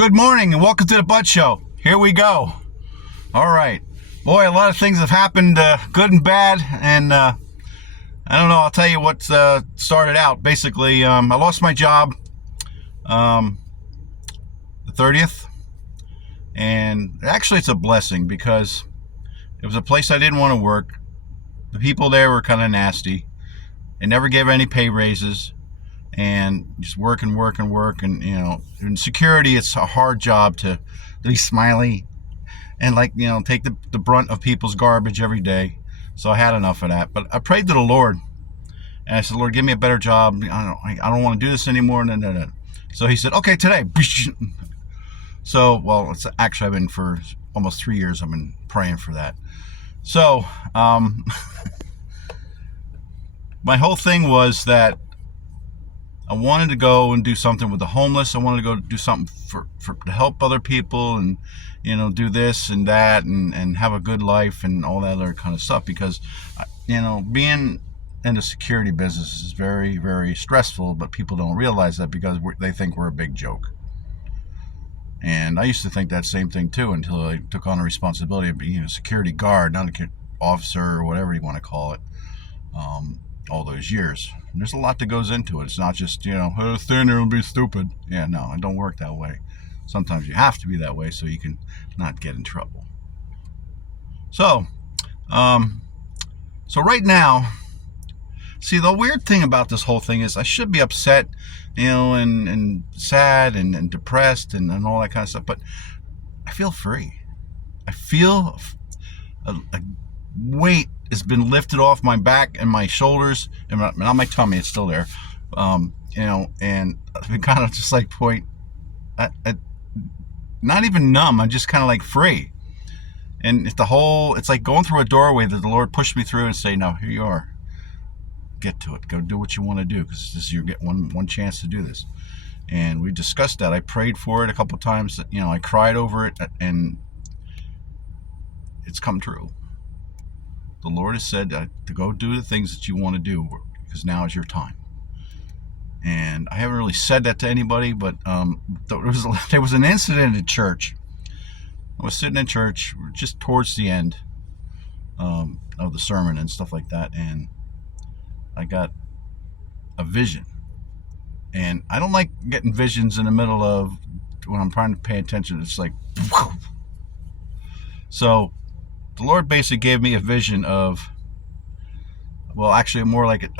Good morning and welcome to the Bud Show. Here we go. All right. Boy, a lot of things have happened, good and bad, and I don't know, I'll tell you what started out. Basically, I lost my job the 30th, and actually it's a blessing because it was a place I didn't want to work. The people there were kind of nasty. They never gave any pay raises. And just work, and you know, in security it's a hard job to be smiley and take the brunt of people's garbage every day. So I had enough of that, but I prayed to the Lord and I said, Lord, give me a better job. I don't want to do this anymore. No. So he said, okay, today. So it's actually, I've been for almost 3 years I've been praying for that. So my whole thing was that I wanted to go and do something with the homeless. I wanted to go do something to help other people and, do this and that and have a good life and all that other kind of stuff because, being in the security business is very, very stressful, but people don't realize that because they think we're a big joke. And I used to think that same thing too until I took on the responsibility of being a security guard, not an officer or whatever you want to call it. All those years. And there's a lot that goes into it. It's not just, stand there and be stupid. Yeah, no, it don't work that way. Sometimes you have to be that way so you can not get in trouble. So right now, see, the weird thing about this whole thing is I should be upset, and sad and depressed and all that kind of stuff, but I feel free. I feel a weight has been lifted off my back and my shoulders and not my tummy. It's still there, and I've been kind of just like not even numb. I'm just kind of like free, and it's like going through a doorway that the Lord pushed me through and say, "No, here you are. Get to it. Go do what you want to do because you get one chance to do this." And we discussed that. I prayed for it a couple times. I cried over it, and it's come true. The Lord has said to go do the things that you want to do because now is your time. And I haven't really said that to anybody, but there was an incident at church. I was sitting in church just towards the end of the sermon and stuff like that, and I got a vision. And I don't like getting visions in the middle of when I'm trying to pay attention. It's like, whew. So the Lord basically gave me a vision of, actually more like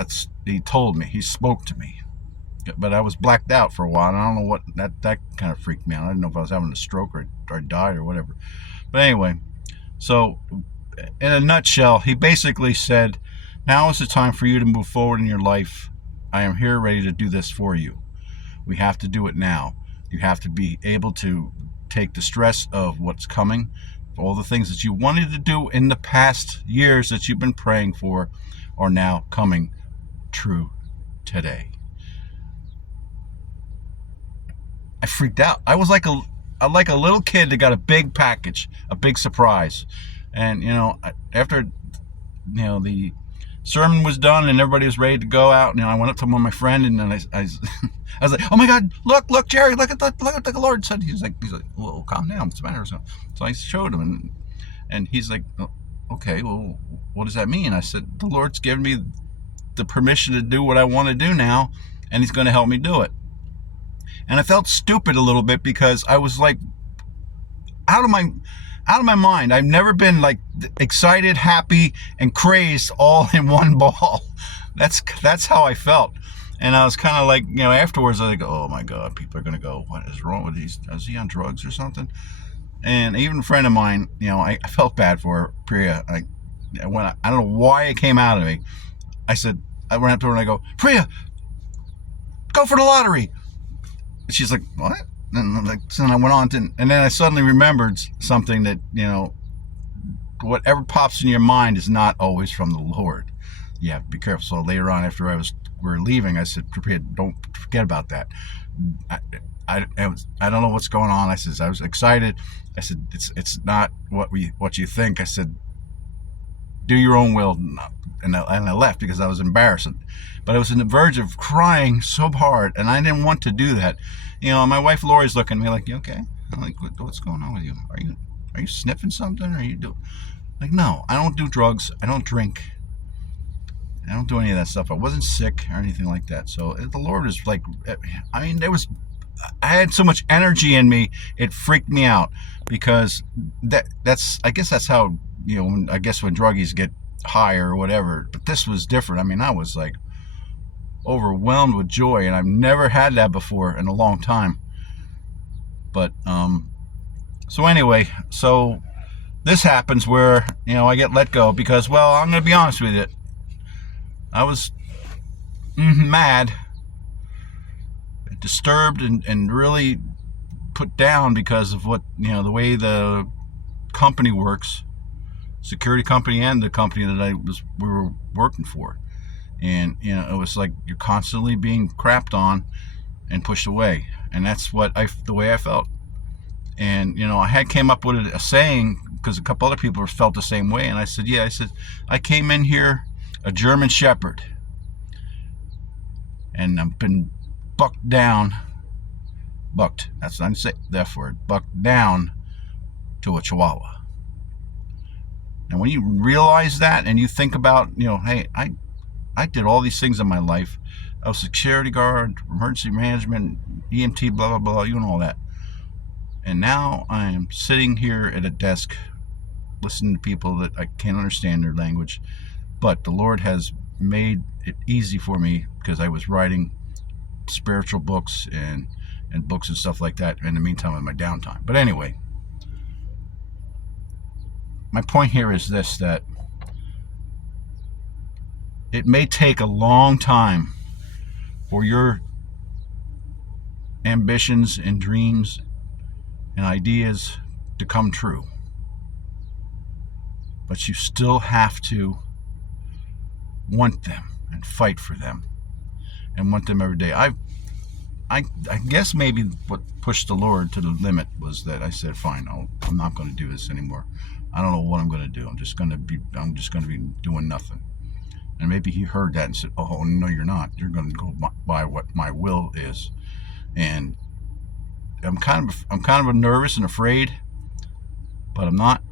he told me, he spoke to me, but I was blacked out for a while, and I don't know what, that kind of freaked me out. I didn't know if I was having a stroke or died or whatever. But anyway, so in a nutshell, he basically said, now is the time for you to move forward in your life. I am here ready to do this for you. We have to do it now. You have to be able to take the stress of what's coming. All the things that you wanted to do in the past years that you've been praying for are now coming true today. I freaked out. I was like a little kid that got a big package, a big surprise. And, after, the sermon was done and everybody was ready to go out, I went up to my friend and then I was like, oh my God, look, Jerry, look at the Lord said. He's like, well, calm down, what's the matter? So I showed him, and he's like, oh, okay, well, what does that mean? I said, the Lord's given me the permission to do what I want to do now, and he's going to help me do it. And I felt stupid a little bit because I was like out of my mind. I've never been like excited, happy, and crazed all in one ball. That's how I felt. And I was kind of like, afterwards, I was like, oh my God, people are going to go, what is wrong with these? Is he on drugs or something? And even a friend of mine, I felt bad for her, Priya. I don't know why it came out of me. I went up to her and I go, Priya, go for the lottery. And she's like, what? And so I went on and then I suddenly remembered something that, whatever pops in your mind is not always from the Lord. You have to be careful. So later on, after we were leaving, I said, don't forget about that. I don't know what's going on. I said, I was excited. I said, it's not what you think. I said, do your own will. and I left because I was embarrassed. But I was on the verge of crying so hard, and I didn't want to do that. My wife Lori's looking at me like, "You okay?" I'm like, "What's going on with you? Are you sniffing something? Or are you doing?" Like, no, I don't do drugs. I don't drink. I don't do any of that stuff. I wasn't sick or anything like that. So the Lord was like, I had so much energy in me, it freaked me out, because I guess that's how, when druggies get high or whatever. But this was different. I mean, I was like overwhelmed with joy, and I've never had that before in a long time. But so anyway, so this happens where I get let go because, well, I'm going to be honest with you, I was mad, disturbed, and really put down because of what the way the company works, security company, and the company that we were working for. And it was like you're constantly being crapped on and pushed away, and that's the way I felt. And I had came up with a saying because a couple other people felt the same way, and I said, I came in here a German Shepherd, and I've been bucked down. That's not to say that word. Bucked down to a Chihuahua. And when you realize that, and you think about, hey, I did all these things in my life. I was a security guard, emergency management, EMT, blah, blah, blah, all that. And now I am sitting here at a desk listening to people that I can't understand their language. But the Lord has made it easy for me because I was writing spiritual books and books and stuff like that in the meantime in my downtime. But anyway, my point here is this, that it may take a long time for your ambitions and dreams and ideas to come true. But you still have to want them and fight for them and want them every day. I guess maybe what pushed the Lord to the limit was that I said, fine, I'm not going to do this anymore. I don't know what I'm going to do. I'm just going to be doing nothing. And maybe he heard that and said, oh, no, you're not. You're going to go by what my will is. And I'm kind of nervous and afraid, but I'm not,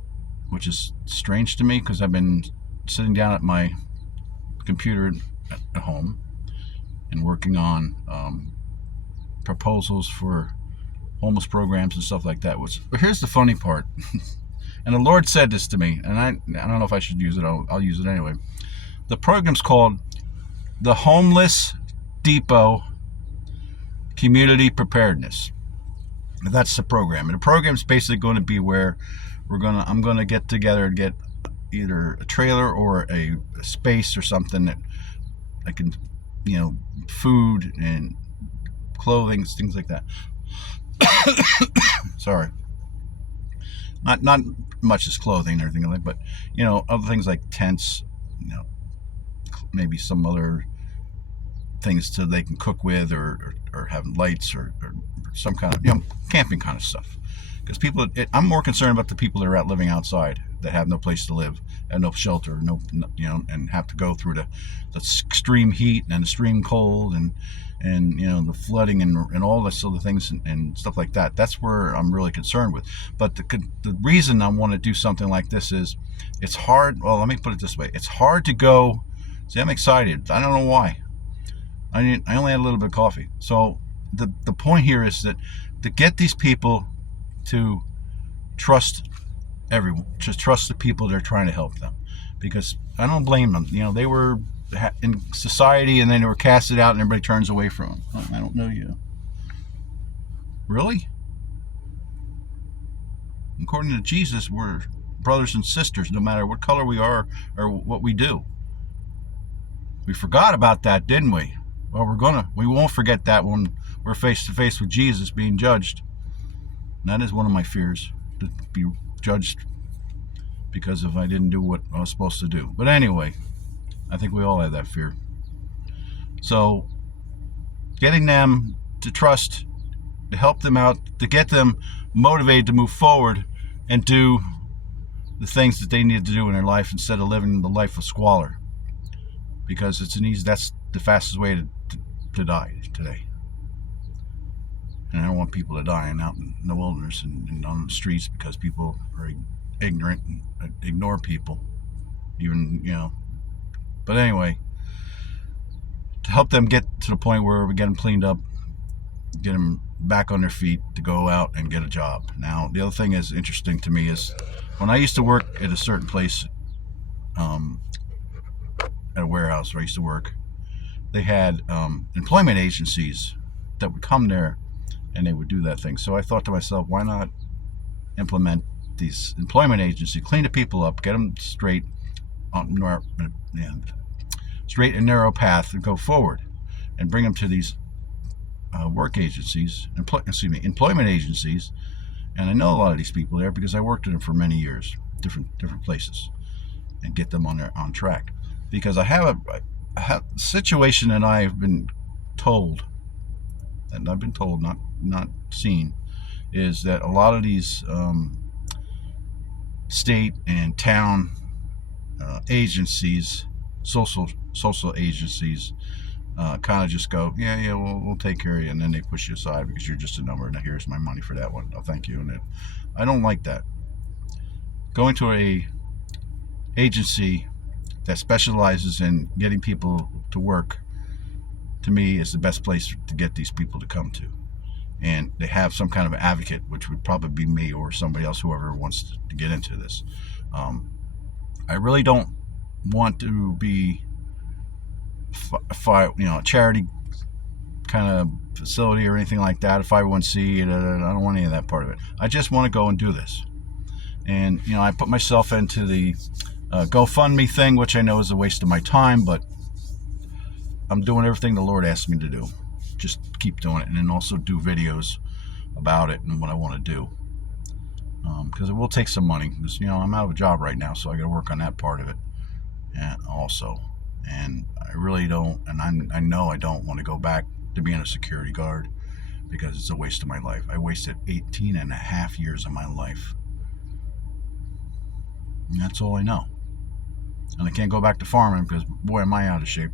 which is strange to me because I've been sitting down at my computer at home and working on proposals for homeless programs and stuff like that. But here's the funny part, and the Lord said this to me, and I don't know if I should use it. I'll use it anyway. The program's called the Homeless Depot Community Preparedness. That's the program, and the program's basically going to be where I'm going to get together and get either a trailer or a space or something that I can, food and clothing, things like that. Sorry. Not much as clothing and everything like that, but other things like tents, maybe some other things so they can cook with or have lights or some kind of camping kind of stuff. Because I'm more concerned about the people that are out living outside that have no place to live, have no shelter, and have to go through the extreme heat and extreme cold and the flooding and all this other things and stuff like that. That's where I'm really concerned with. But the reason I want to do something like this is it's hard. Well, let me put it this way: it's hard to go. See, I'm excited. I don't know why. I only had a little bit of coffee. So the point here is that to get these people to trust everyone, just trust the people that are trying to help them, because I don't blame them. They were in society and then they were casted out and everybody turns away from them. Oh, I don't know you. Really? According to Jesus, we're brothers and sisters no matter what color we are or what we do. We forgot about that, didn't we? Well, we won't forget that when we're face to face with Jesus being judged. And that is one of my fears, to be judged because I didn't do what I was supposed to do. But anyway, I think we all have that fear. So getting them to trust, to help them out, to get them motivated to move forward and do the things that they need to do in their life instead of living the life of squalor. because it's an easy. That's the fastest way to die today. And I don't want people to die out in the wilderness and on the streets because people are ignorant and ignore people, even, you know. But anyway, to help them get to the point where we get them cleaned up, get them back on their feet to go out and get a job. Now, the other thing is interesting to me is when I used to work at a certain place, at a warehouse where I used to work, they had employment agencies that would come there and they would do that thing. So I thought to myself, why not implement these employment agencies, clean the people up, get them straight straight and narrow path and go forward, and bring them to these employment agencies. And I know a lot of these people there because I worked in them for many years, different places, and get them on track. Because I have a situation that I've been told, not seen, is that a lot of these state and town agencies, social agencies, kind of just go, yeah, we'll take care of you, and then they push you aside because you're just a number, and here's my money for that one. Oh, thank you. And I don't like that. Going to a agency that specializes in getting people to work, to me, is the best place to get these people to come to. And they have some kind of advocate, which would probably be me or somebody else, whoever wants to get into this. I really don't want to be a charity kind of facility or anything like that, a 501c. I don't want any of that part of it. I just want to go and do this. And I put myself into the GoFundMe thing, which I know is a waste of my time, but I'm doing everything the Lord asked me to do. Just keep doing it, and then also do videos about it and what I want to do. Because it will take some money. Because, I'm out of a job right now, so I got to work on that part of it, and also. And I really don't, and I know I don't want to go back to being a security guard because it's a waste of my life. I wasted 18 and a half years of my life. And that's all I know. And I can't go back to farming because, boy, am I out of shape.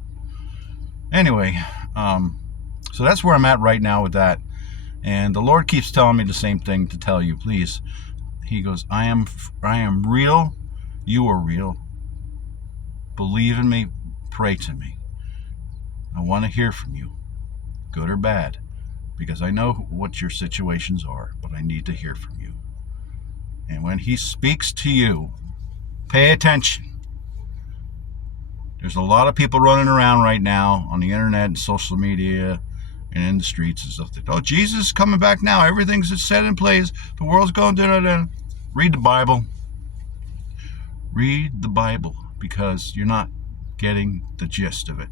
Anyway, so that's where I'm at right now with that. And the Lord keeps telling me the same thing to tell you, please. He goes, I am real. You are real. Believe in me. Pray to me. I want to hear from you, good or bad, because I know what your situations are, but I need to hear from you. And when he speaks to you, pay attention. There's a lot of people running around right now on the internet and social media and in the streets and stuff. Oh, Jesus is coming back now. Everything's set in place. The world's going to... Read the Bible. Read the Bible, because you're not getting the gist of it.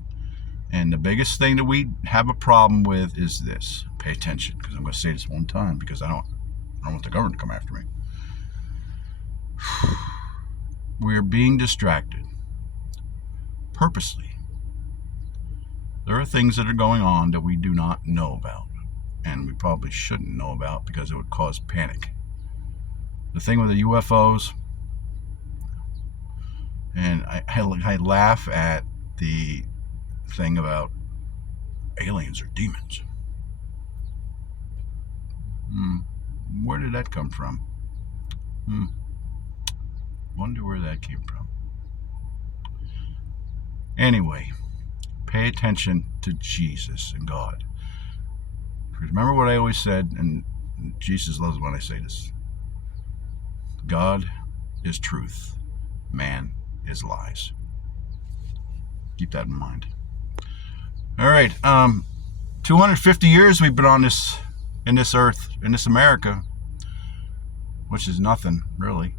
And the biggest thing that we have a problem with is this. Pay attention, because I'm going to say this one time, because I don't want the government to come after me. We are being distracted purposely. There are things that are going on that we do not know about, and we probably shouldn't know about because it would cause panic. The thing with the UFOs, and I laugh at the thing about aliens or demons. Where did that come from? Wonder where that came from. Anyway, pay attention to Jesus and God. Remember what I always said, and Jesus loves when I say this. God is truth. Man is lies. Keep that in mind. All right. 250 years we've been on this, in this earth, in this America, which is nothing, really.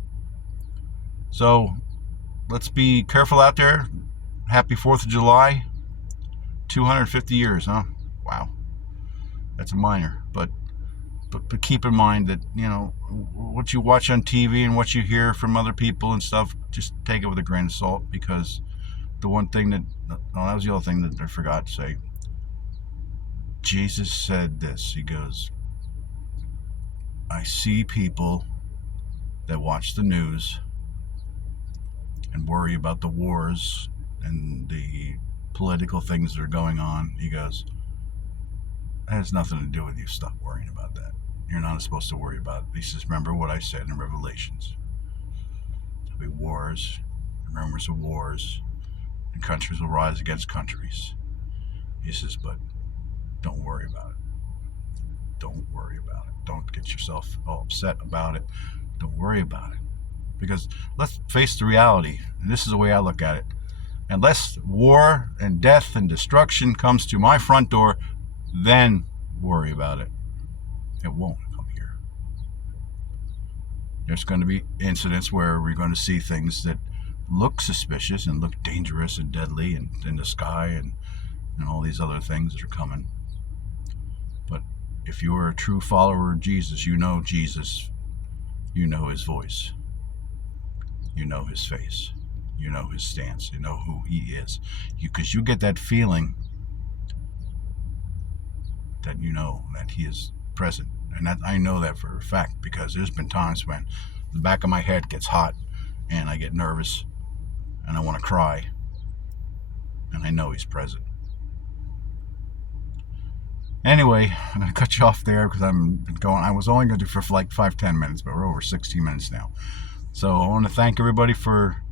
So let's be careful out there. Happy 4th of July. 250 years, huh? Wow. That's a minor. But keep in mind that, what you watch on TV and what you hear from other people and stuff, just take it with a grain of salt, because the one thing that was the other thing that I forgot to say. Jesus said this. He goes, I see people that watch the news and worry about the wars and the political things that are going on. He goes, that has nothing to do with you. Stop worrying about that. You're not supposed to worry about it. He says, remember what I said in Revelations. There'll be wars, rumors of wars, and countries will rise against countries. He says, but don't worry about it. Don't worry about it. Don't get yourself all upset about it. Don't worry about it. Because let's face the reality, and this is the way I look at it. Unless war and death and destruction comes to my front door, then worry about it. It won't come here. There's going to be incidents where we're going to see things that look suspicious and look dangerous and deadly and in the sky and all these other things that are coming. But if you're a true follower of Jesus, you know Jesus. You know his voice. You know his face. You know his stance. You know who he is. Because you get that feeling that you know that he is present. And that, I know that for a fact, because there's been times when the back of my head gets hot and I get nervous and I want to cry. And I know he's present. Anyway, I'm going to cut you off there because I was only going to do for like 5-10 minutes, but we're over 16 minutes now. So I want to thank everybody for